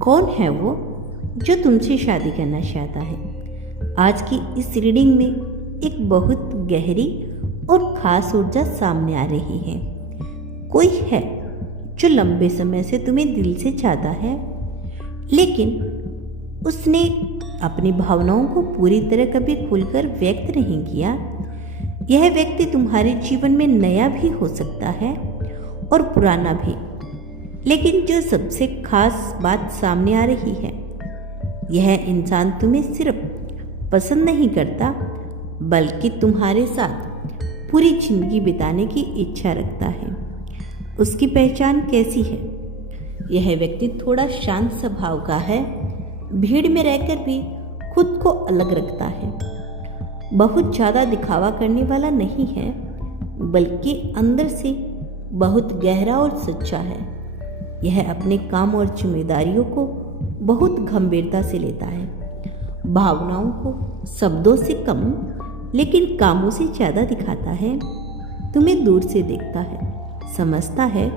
कौन है वो जो तुमसे शादी करना चाहता है? आज की इस रीडिंग में एक बहुत गहरी और खास ऊर्जा सामने आ रही है। कोई है जो लंबे समय से तुम्हें दिल से चाहता है, लेकिन उसने अपनी भावनाओं को पूरी तरह कभी खुलकर व्यक्त नहीं किया। यह व्यक्ति तुम्हारे जीवन में नया भी हो सकता है और पुराना भी, लेकिन जो सबसे खास बात सामने आ रही है, यह इंसान तुम्हें सिर्फ पसंद नहीं करता, बल्कि तुम्हारे साथ पूरी जिंदगी बिताने की इच्छा रखता है। उसकी पहचान कैसी है? यह व्यक्ति थोड़ा शांत स्वभाव का है, भीड़ में रहकर भी खुद को अलग रखता है, बहुत ज़्यादा दिखावा करने वाला नहीं है, बल्कि अंदर से बहुत गहरा और सच्चा है। यह अपने काम और जिम्मेदारियों को बहुत गंभीरता से लेता है, भावनाओं को शब्दों से कम लेकिन कामों से ज़्यादा दिखाता है। तुम्हें दूर से देखता है, समझता है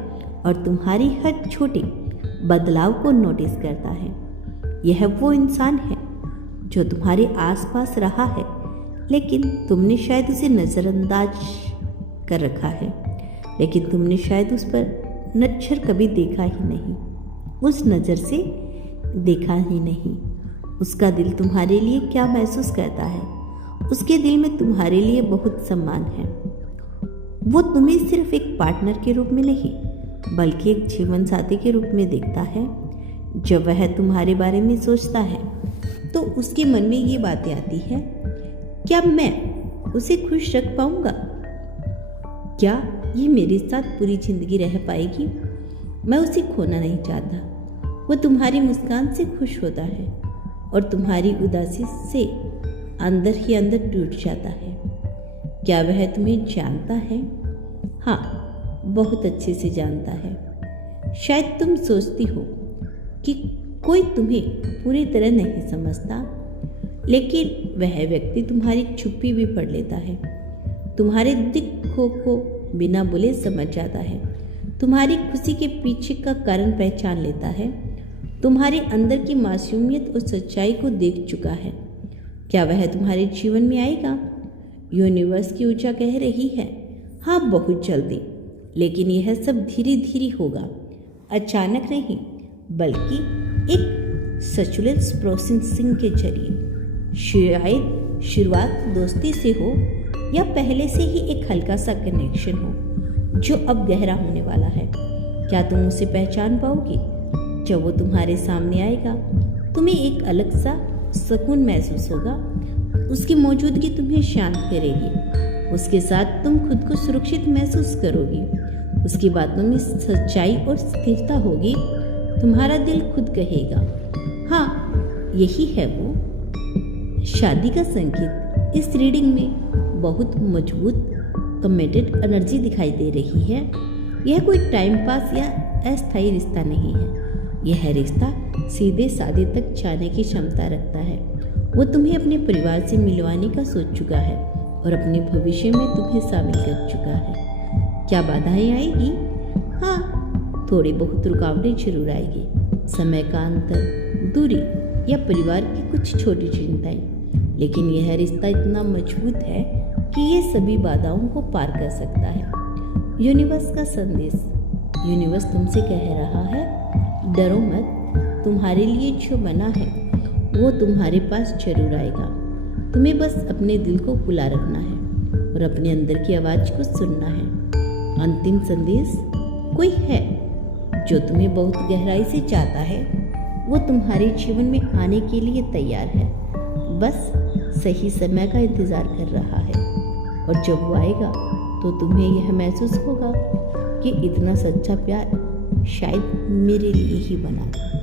और तुम्हारी हर छोटी बदलाव को नोटिस करता है। यह वो इंसान है जो तुम्हारे आसपास रहा है, लेकिन तुमने शायद उसे नज़रअंदाज कर रखा है, लेकिन तुमने शायद उस पर नज़र कभी देखा ही नहीं, उस नज़र से देखा ही नहीं। उसका दिल तुम्हारे लिए क्या महसूस करता है? उसके दिल में तुम्हारे लिए बहुत सम्मान है। वो तुम्हें सिर्फ एक पार्टनर के रूप में नहीं, बल्कि एक जीवन साथी के रूप में देखता है। जब वह तुम्हारे बारे में सोचता है, तो उसके मन में ये बातें आती है, क्या मैं उसे खुश रख पाऊंगा? क्या ये मेरे साथ पूरी जिंदगी रह पाएगी? मैं उसे खोना नहीं चाहता। वो तुम्हारी मुस्कान से खुश होता है और तुम्हारी उदासी से अंदर ही अंदर टूट जाता है। क्या वह तुम्हें जानता है? हाँ, बहुत अच्छे से जानता है। शायद तुम सोचती हो कि कोई तुम्हें पूरी तरह नहीं समझता, लेकिन वह व्यक्ति तुम्हारी चुप्पी भी पढ़ लेता है, तुम्हारे दुखों को बिना बोले समझ जाता है, तुम्हारी खुशी के पीछे का कारण पहचान लेता है, तुम्हारे अंदर की मासूमियत और सच्चाई को देख चुका है। क्या वह तुम्हारे जीवन में आएगा? यूनिवर्स की ऊर्जा कह रही है, हाँ, बहुत जल्दी, लेकिन यह सब धीरे धीरे होगा, अचानक नहीं, बल्कि एक सचुलेंस प्रोसेसिंग के जरिए। शायद शुरुआत दोस्ती से हो या पहले से ही एक हल्का सा कनेक्शन हो जो अब गहरा होने वाला है। क्या तुम उसे पहचान पाओगी? जब वो तुम्हारे सामने आएगा, तुम्हें एक अलग सा सुकून महसूस होगा। उसकी मौजूदगी तुम्हें शांत करेगी, उसके साथ तुम खुद को सुरक्षित महसूस करोगी, उसकी बातों में सच्चाई और स्थिरता होगी। तुम्हारा दिल खुद कहेगा, हाँ, यही है वो। शादी का संकेत इस रीडिंग में बहुत मजबूत कमिटेड एनर्जी दिखाई दे रही है। यह कोई टाइम पास या अस्थायी रिश्ता नहीं है। यह रिश्ता सीधे साधे तक जाने की क्षमता रखता है। वो तुम्हें अपने परिवार से मिलवाने का सोच चुका है और अपने भविष्य में तुम्हें शामिल कर चुका है। क्या बाधाएं आएगी? हाँ, थोड़ी बहुत रुकावटें जरूर आएगी। समय का अंतर, दूरी या परिवार की कुछ छोटी चिंताएं, लेकिन यह रिश्ता इतना मजबूत है कि ये सभी बाधाओं को पार कर सकता है। यूनिवर्स का संदेश। यूनिवर्स तुमसे कह रहा है, डरो मत, तुम्हारे लिए जो बना है वो तुम्हारे पास जरूर आएगा। तुम्हें बस अपने दिल को खुला रखना है और अपने अंदर की आवाज़ को सुनना है। अंतिम संदेश, कोई है जो तुम्हें बहुत गहराई से चाहता है, वो तुम्हारे जीवन में आने के लिए तैयार है, बस सही समय का इंतज़ार कर रहा है। और जब वो आएगा तो तुम्हें यह महसूस होगा कि इतना सच्चा प्यार शायद मेरे लिए ही बना था।